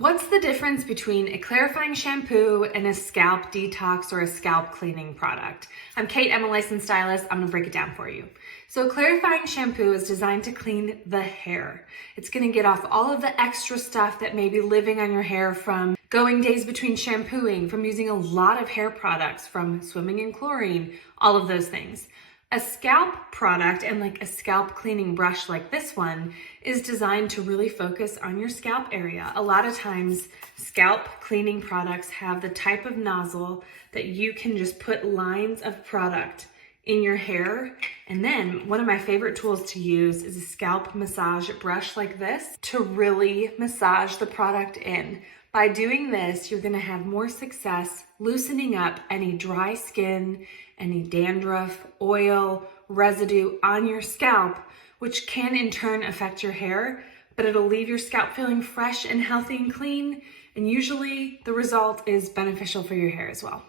What's the difference between a clarifying shampoo and a scalp detox or a scalp cleaning product? I'm Kate, I'm a licensed stylist. I'm gonna break it down for you. So clarifying shampoo is designed to clean the hair. It's gonna get off all of the extra stuff that may be living on your hair from going days between shampooing, from using a lot of hair products, from swimming in chlorine, all of those things. A scalp product and like a scalp cleaning brush like this one is designed to really focus on your scalp area. A lot of times scalp cleaning products have the type of nozzle that you can just put lines of product in your hair. And then one of my favorite tools to use is a scalp massage brush like this to really massage the product in. By doing this, you're gonna have more success loosening up any dry skin, any dandruff, oil, residue on your scalp, which can in turn affect your hair, but it'll leave your scalp feeling fresh and healthy and clean. And usually the result is beneficial for your hair as well.